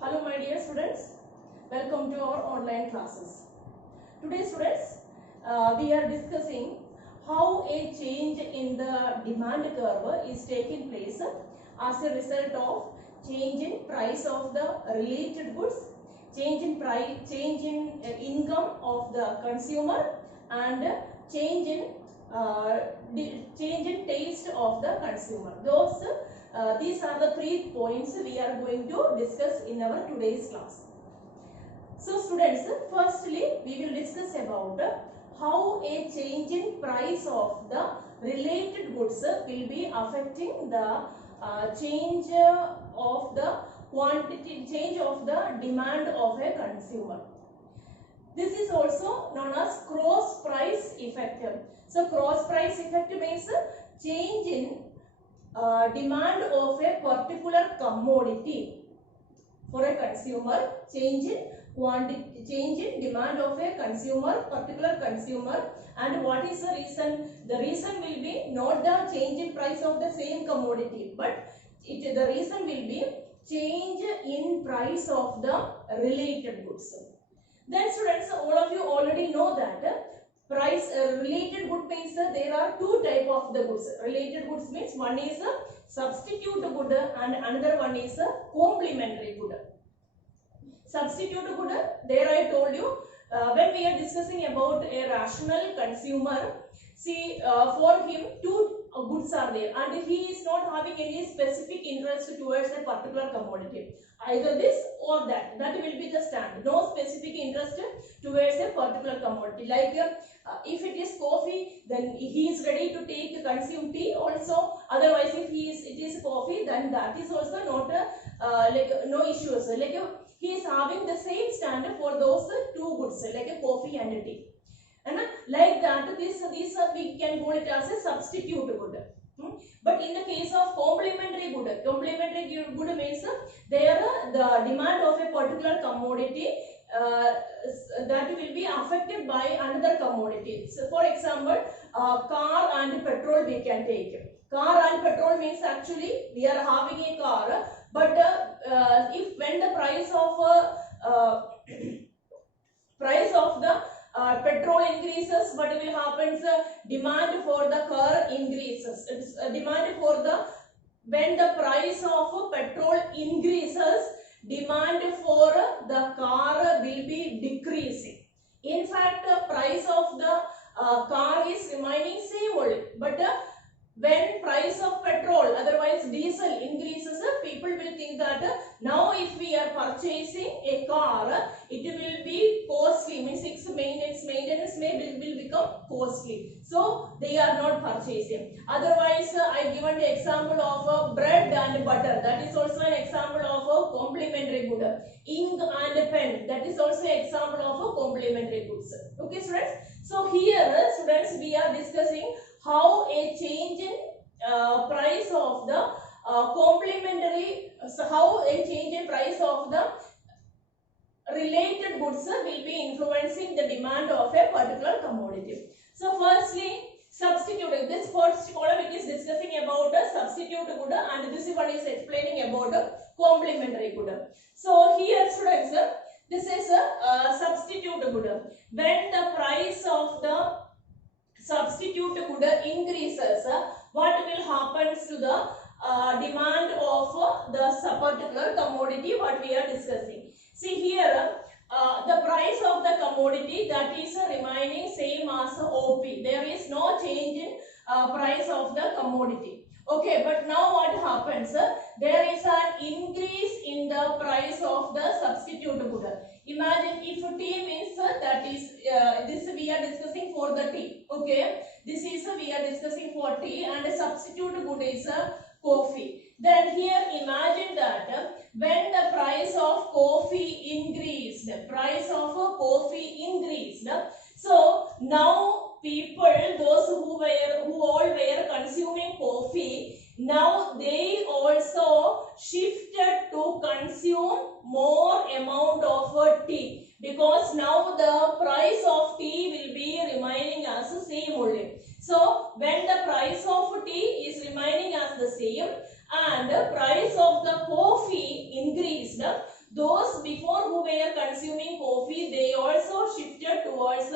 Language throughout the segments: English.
Hello my dear students, welcome to our online classes. Today students, we are discussing how a change in the demand curve is taking place as a result of change in price of the related goods, change in income of the consumer, and change in taste of the consumer. These are the 3 points we are going to discuss in our today's class. So students, firstly we will discuss about how a change in price of the related goods will be affecting the change of the quantity, change of the demand of a consumer. This is also known as cross price effect. So cross price effect means change in demand of a particular commodity for a consumer, change in demand of a particular consumer. And what is the reason? The reason will be not the change in price of the same commodity, but the reason will be change in price of the related goods. Then students, all of you already know that related good means there are two type of the goods. Related goods means one is a substitute good and another one is a complementary good. Substitute good, there I told you, when we are discussing about a rational consumer, see for him two goods are there and he is not having any specific interest towards a particular commodity. Either this or that will be the standard. No specific interest towards a particular commodity. Like if it is coffee, then he is ready to consume tea also. Otherwise, if it is coffee, then that is also not no issues. Like he is having the same standard for those two goods, like a coffee and a tea. And like that, these we can call it as a substitute good. But in the case of complementary good means there the demand of a particular commodity that will be affected by another commodity. So for example, car and petrol we can take. Car and petrol means actually we are having a car, but when the price of the petrol increases, what will happen? Demand for the car increases. When the price of petrol increases, demand for the car will be decreasing. In fact, price of the car is remaining same only, but when price of petrol, otherwise diesel, increases, people will think that now if we are purchasing a car, it will be costly, means its maintenance will become costly. So they are not purchasing. Otherwise, I given the example of bread and butter. That is also an example of a complementary good. Ink and pen. That is also an example of a complementary goods. Okay, students. So here, students, we are discussing how a change in price of the how a change in price of the related goods will be influencing the demand of a particular commodity. So firstly, substitute. This first column it is discussing about a substitute good and this one is explaining about a complementary good. So here students, this is a substitute good. When the price of the substitute good increases, what will happen to the demand of the particular commodity what we are discussing. See here, the price of the commodity that is remaining same as OP. There is no change in price of the commodity. Okay, but now what happens? There is an increase in the price of the substitute good. Imagine if tea means that is this we are discussing for the tea. Okay, this is we are discussing for tea and a substitute good is coffee. Then here imagine that when the price of coffee increased, so now people, those who all were consuming coffee, now they also shifted to consume more amount of tea, because now the price of tea will be remaining as the same only. So when the price of tea is remaining as the same and the price of the coffee increased, those before who were consuming coffee, they also shifted towards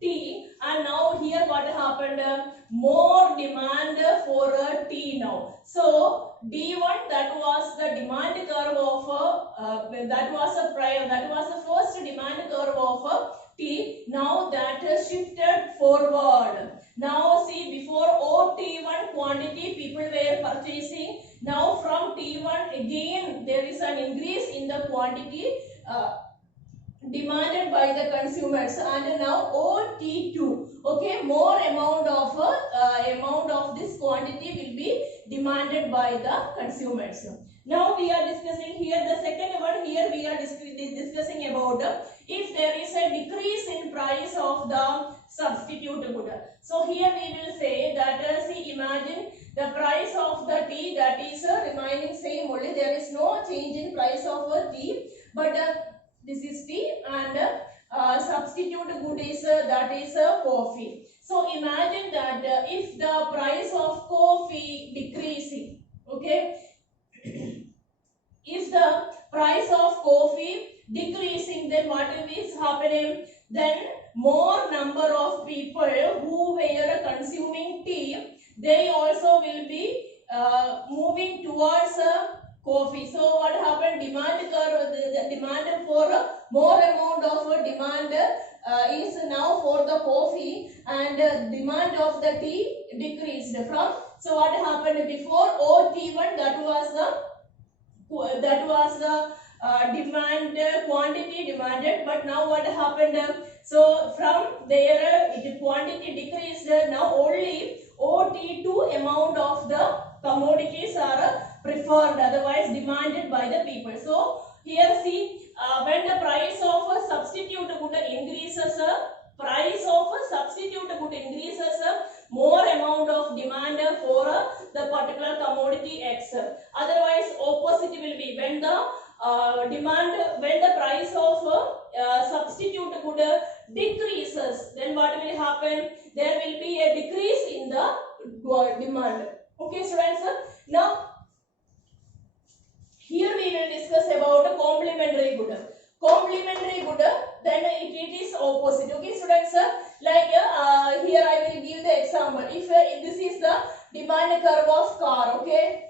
tea, and now here what happened, more demand for tea now. So D1, that was the demand curve of that was the first demand curve of tea. Now that shifted forward. Now see, before OT1 quantity people were purchasing. Now from T1 again there is an increase in the quantity demanded by the consumers, and now OT2, okay, more amount of this quantity will be demanded by the consumers. Now we are discussing here the second one. Here we are discussing about if there is a decrease in price of the substitute good. So here we will say that see, imagine the price of the tea, that is remaining same only, there is no change in price of tea, but this is tea, and substitute good is that is coffee. So imagine that if the price of coffee decreasing, okay, if the price of coffee decreasing, then what is happening? Then more number of people who were consuming tea, they also will be moving towards coffee. So what happened? Demand curve, the demand for more amount of demand is now for the coffee, and demand of the tea decreased from. So what happened before OT1, that was the demand quantity demanded, but now what happened? So from there the quantity decreased. Now only OT2 amount of the commodities are preferred, otherwise demanded by the people. So here see, when the price of a substitute good increases, more amount of demand for the particular commodity X. Otherwise opposite will be, when the price of substitute good decreases, then what will happen? There will be a decrease in the demand. Okay students, now here we will discuss about complementary good. Complementary good, then it is opposite. Okay students, like here I will give the example. If this is the demand curve of car, okay,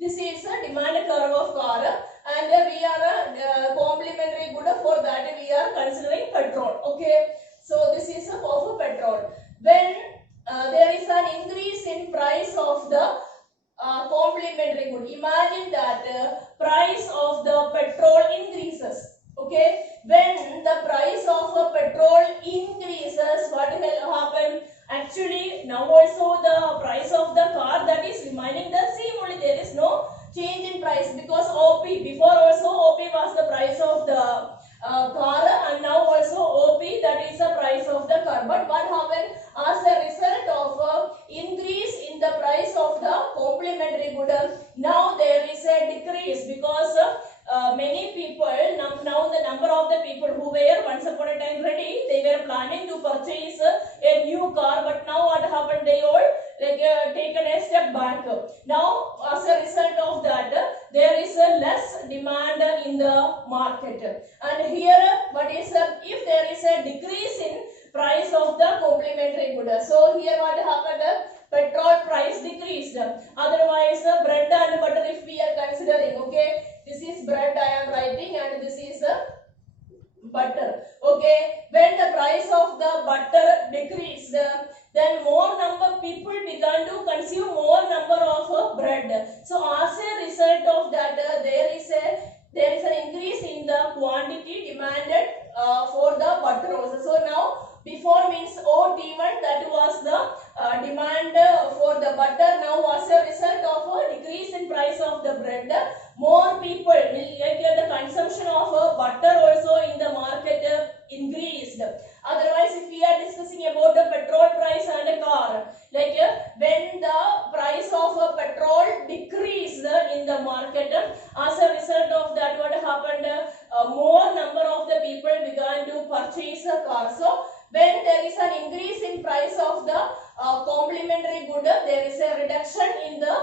this is a demand curve of car, and we are complementary good, for that we are considering petrol. Okay, so this is of petrol. When there is an increase in price of the complementary good, imagine that price of the petrol increases. Okay, when the price of petrol increases, what will happen? Actually now also the price of the car, that is remaining the same only, there is no change in price, because OP, before also OP was the price of the car, and now also OP, that is the price of the car. But what happened? As a result of increase in the price of the complementary good, now there is a decrease, because many people, now the number of the people who were once upon a time ready, they were planning to purchase a new car, but now what happened? They all taken a step back. Now as a result of that, there is a less demand in the market, and here what is if there is a decrease in price of the complementary good, so here what happened? Petrol price decreased. Otherwise bread and butter, if we are considering, okay, this is bread I am writing, and this is butter. Okay, when the price of the butter decreased, then more number people began to consume more number of bread. So as a result of that, there is an increase in the quantity demanded for the butter also. So now before means OT1, that was the demand for the butter. Now as a result of a decrease in price of the bread, more people, the consumption of butter also in the market increased. Otherwise, if we are discussing about the petrol price and a car, like when the price of petrol decreased in the market, as a result of that, what happened? More number of the people began to purchase a car. So when there is an increase in price of the complementary good, there is a reduction in the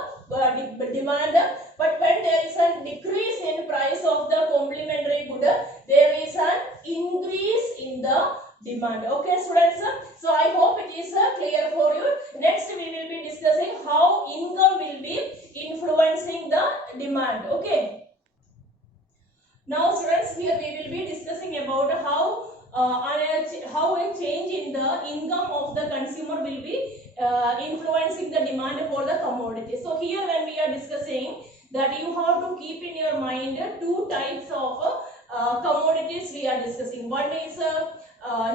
demand, but when there is a decrease in price of the complementary good, there is an increase in the demand. Okay students, so I hope it is clear for you. Next we will be discussing how income will be influencing the demand. Okay, now students, here we will be discussing about how a change in the income of the consumer will be influencing the demand for the commodity. So here when we are discussing that, you have to keep in your mind two types of commodities we are discussing. One is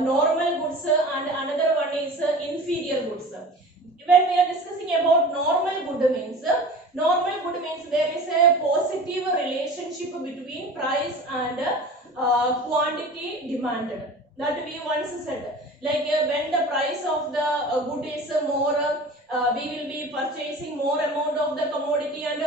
normal goods and another one is inferior goods. When we are discussing about normal good means there is a positive relationship between price and quantity demanded. That we once said, like when the price of the good is more, we will be purchasing more amount of the commodity, and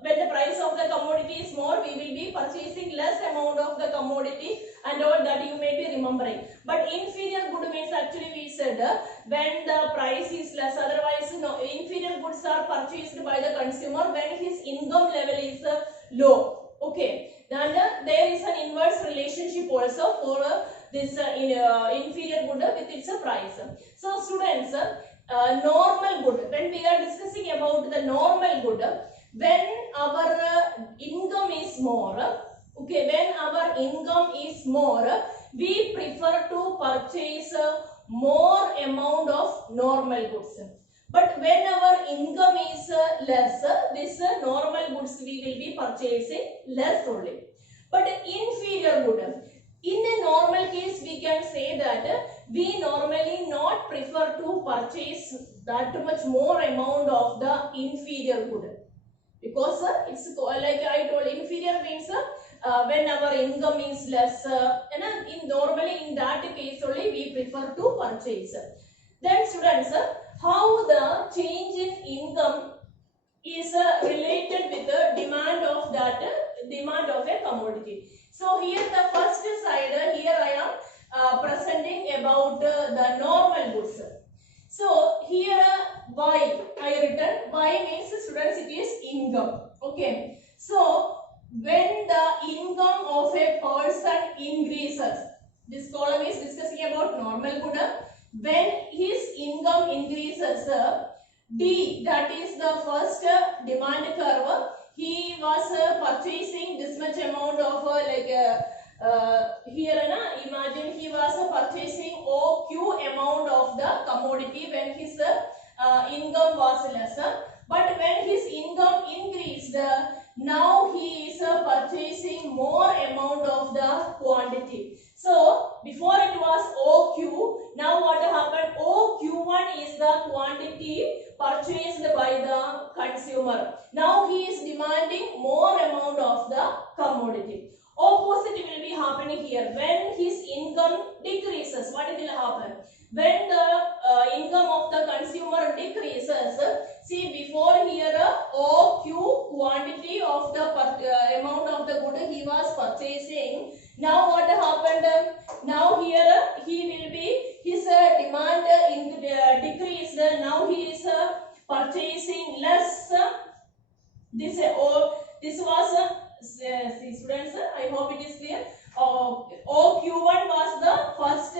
when the price of the commodity is more, we will be purchasing less amount of the commodity, and all that you may be remembering. But inferior good means, actually we said, when the price is less, otherwise no, inferior goods are purchased by the consumer when his income level is low. Okay, then there is an inverse relationship also for this inferior good with its price. So students, normal good, when we are discussing about the normal good, when our income is more, okay, when our income is more, we prefer to purchase more amount of normal goods. But when our income is less, this normal goods we will be purchasing less only. But inferior good, in a normal case we can say that we normally not prefer to purchase that much more amount of the inferior good, because it's like I told, inferior means when our income is less, and normally in that case only we prefer to purchase. Then students, how the change in income is related with the demand of a commodity. So here the first side, here I am presenting about the normal goods. So here Y I written, Y means students it is income. Okay, so when the income of a person increases, this column is discussing about normal good. When his income increases, D, that is the first demand curve, he was purchasing this much amount of here imagine he was purchasing OQ amount of the commodity when his income was lesser. But when his income increased, now he is purchasing more amount of the quantity. So before it was OQ, now what happened? OQ1 is the quantity purchased by the consumer. Now he is demanding more amount of the commodity. Opposite will be happening here. When his income decreases, what will happen? When the income of the consumer decreases, see before here OQ quantity of the amount of the good he was purchasing. Now what happened? Now here he will be, his demand decreased. Now he is purchasing less. This was see students, I hope it is clear. OQ1 was the first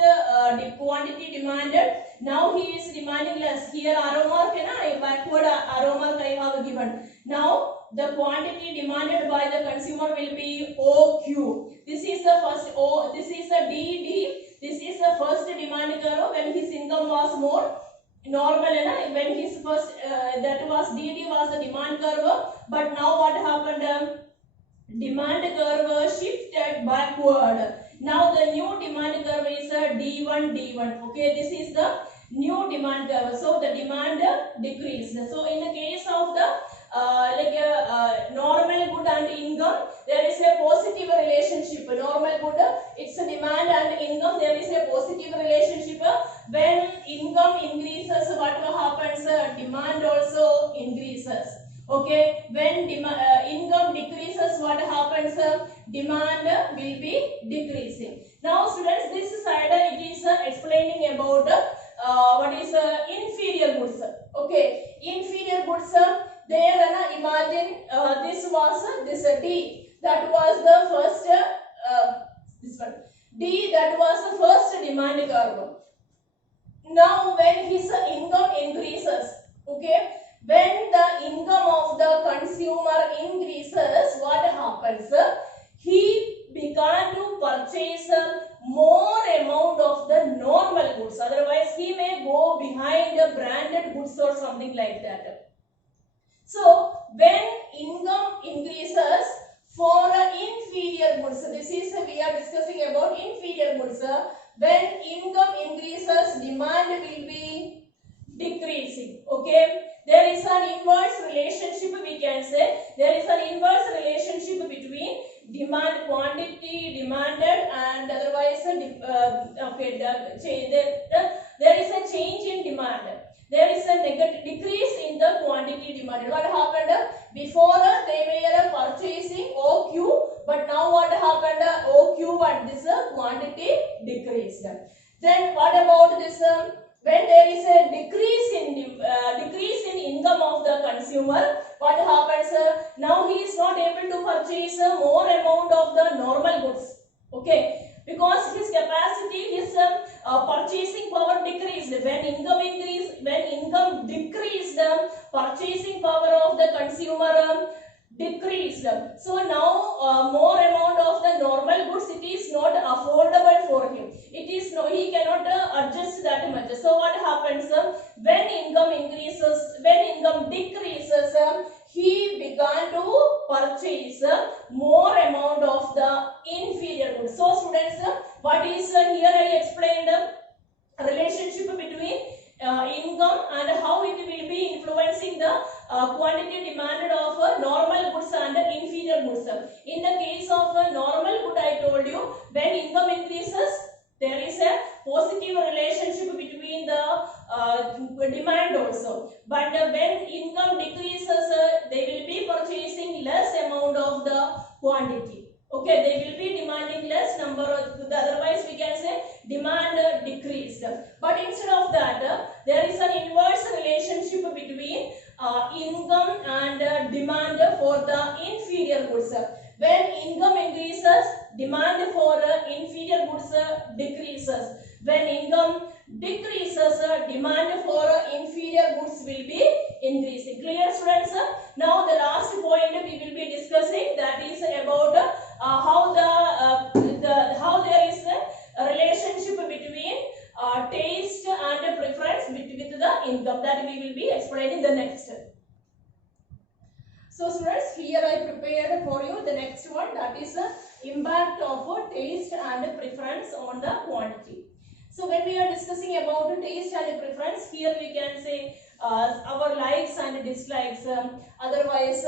quantity demanded. Now he is demanding less. Here arrow mark, backward arrow mark I have given. Now the quantity demanded by the consumer will be OQ. This is the first O. This is the DD. This is the first demand curve when his income was more. Normal, when his first that was DD was the demand curve. But now what happened? Demand curve shifted backward. Now the new demand curve is D1. Okay, this is the new demand curve. So the demand decreased. So in the case of the normal good and income, there is a positive relationship. Normal good, its demand and income, there is a positive relationship. When income increases, what happens? Demand also increases. Okay, when income decreases, what happens? Demand will be decreasing. Now students, this side it is explaining about what is inferior goods. Okay, inferior goods, there imagine this was this D, that was the first this one D, that was the first demand curve. Now when his income increases, okay, when the income of the consumer increases, what happens? He began to purchase more amount of the normal goods. Otherwise, he may go behind the branded goods or something like that. So, when income increases for inferior goods, this is we are discussing about inferior goods. When income increases, demand will be decreasing. Okay, there is an inverse relationship, we can say. There is an inverse relationship between demand, quantity demanded, and otherwise there is a change in demand. There is a negative decrease in the quantity demanded. What happened? Before they were purchasing OQ, but now what happened? OQ, what this quantity decreased. Then what about this? When there is a decrease in income of the consumer, what happens? Now he is not able to purchase more amount of the normal goods. Okay, because his capacity, his purchasing power decreased. When income increased, when income decreased, purchasing power of the consumer decreased. So now more amount of the normal goods, it is not affordable for him. It is no, he cannot adjust that much. So what happens? When income increases, when income decreases, he began to purchase more amount of the inferior goods. So students, what is here I explained relationship between income and how it will be influencing the quantity demanded of normal goods and inferior goods. In the case of normal good, I told you, when income increases, there is a positive relationship between the demand also. But when income decreases, they will be purchasing less amount of the quantity. Okay, they will be demanding less number of, otherwise we can say demand decreased. But instead of that, there is an inverse relationship between income and demand for the inferior goods. When income increases, demand for inferior goods decreases. When income decreases, demand for inferior goods will be increasing. Clear, students? Now the last point we will be discussing, that is about how there is a relationship between taste and preference with the income, that we will be explaining the next. So students, here I prepared for you the next one, that is the impact of taste and preference on the quantity. So when we are discussing about taste and preference, here we can say our likes and dislikes, otherwise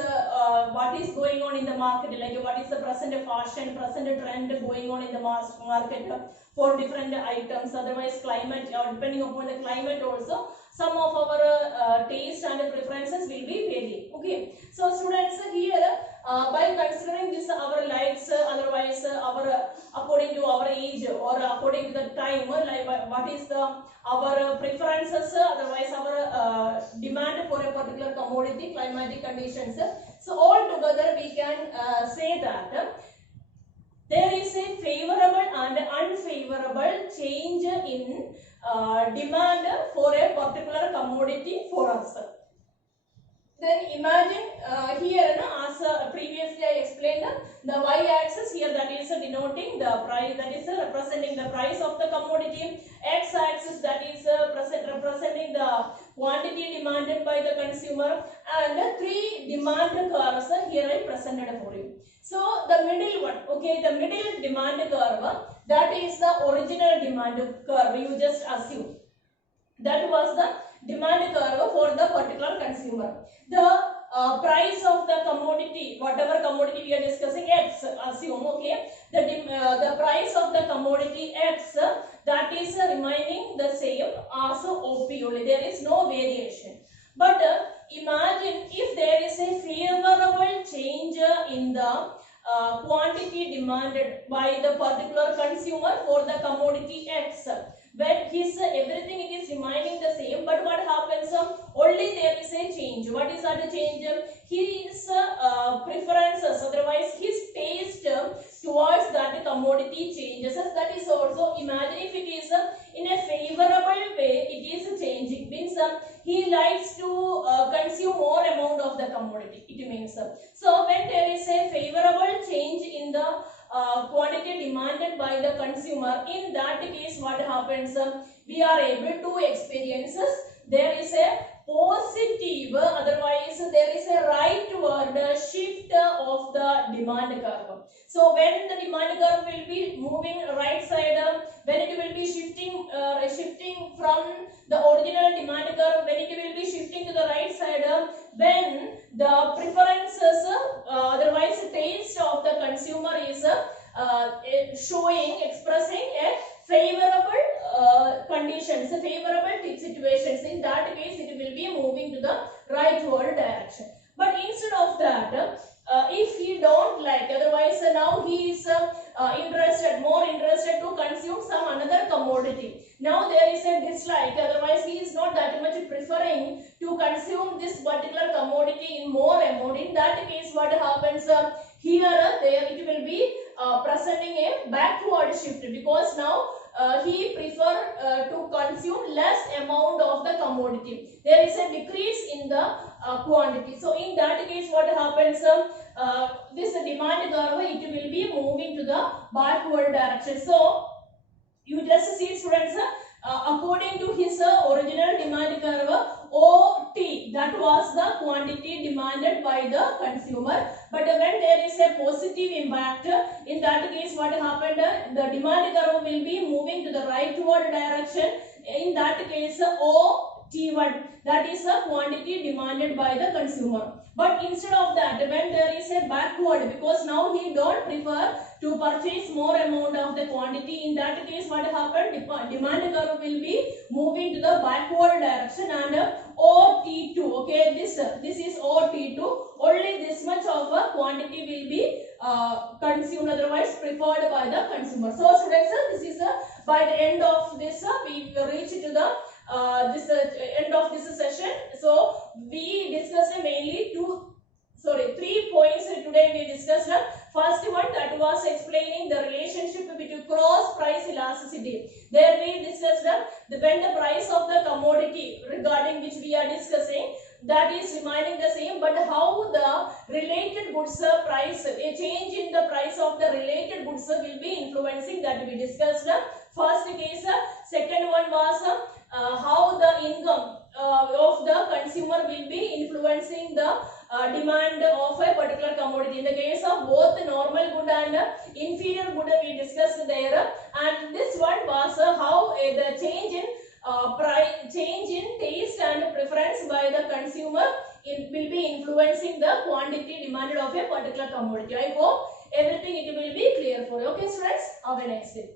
what is going on in the market, like what is the present fashion, present trend going on in the market for different items, otherwise climate, depending upon the climate also, some of our taste and preferences will be varying. Okay, so students, here by considering this our likes, otherwise our according to our age or according to the time, like what is the our preferences, otherwise our demand for a particular commodity, climatic conditions. So all together we can say that there is a favorable and unfavorable change in demand for a particular commodity for us. Then imagine here, as previously I explained, the y-axis here, that is denoting the price, that is representing the price of the commodity. X-axis, that is representing the quantity demanded by the consumer, and three demand curves here I presented for you. So the middle one, okay, the middle demand curve, that is the original demand curve, you just assume. That was the demand curve for the particular consumer. The price of the commodity, whatever commodity we are discussing, X, assume, okay, the price of the commodity X, that is remaining the same as OP only, there is no variation. But imagine if there is a favorable change in the quantity demanded by the particular consumer for the commodity X, when his everything it is remaining the same, but what happens? Only there is a change. What is that change? His preferences, otherwise his taste towards that commodity changes. That is also, imagine if it is in a favorable way, it is changing. Means he likes to consume more amount of the commodity. It means so when there is a favorable change in the quantity demanded by the consumer, in that case what happens? We are able to experience there is a positive, otherwise there is a rightward shift of the demand curve. So when the demand curve will be moving right side, when it will be shifting from the original demand curve, when it will be shifting to the right side, when the preferences, otherwise taste of the consumer is expressing a favorable conditions, favorable situations. In that case, it will be moving to the rightward direction. But instead of that, if he don't like, otherwise now he is more interested to consume some another commodity. Now there is a dislike, otherwise he is not that much preferring to consume this particular commodity in more amount. In that case, what happens? Here, there it will be presenting a backward shift, because now he prefer to consume less amount of the commodity. There is a decrease in the quantity. So in that case, what happens? This demand curve, it will be moving to the backward direction. So you just see, students, according to his original demand curve, OT, that was the quantity demanded by the consumer. But when there is a positive impact, in that case what happened? The demand curve will be moving to the rightward direction. In that case, OT1, that is the quantity demanded by the consumer. But instead of that, when there is a backward, because now he don't prefer to purchase more amount of the quantity, in that case what happened? Demand curve will be moving to the backward direction, and OT2, okay, this is OT2, only this much of a quantity will be consumed, otherwise preferred by the consumer. So students, this is by the end of this, we reach to the end of this session. So we discussed mainly three points today. We discussed first one, that was explaining the relationship between cross price elasticity. There we discussed when the price of the commodity regarding which we are discussing, that is remaining the same, but how the related goods price, a change in the price of the related goods will be influencing, that we discussed. First case. Second one was how the income of the consumer will be influencing the demand of a particular commodity. In the case of both normal good and inferior good, we discussed there. And this one was how the change in taste and preference by the consumer will be influencing the quantity demanded of a particular commodity. I hope everything it will be clear for you. Okay, students, have a nice day.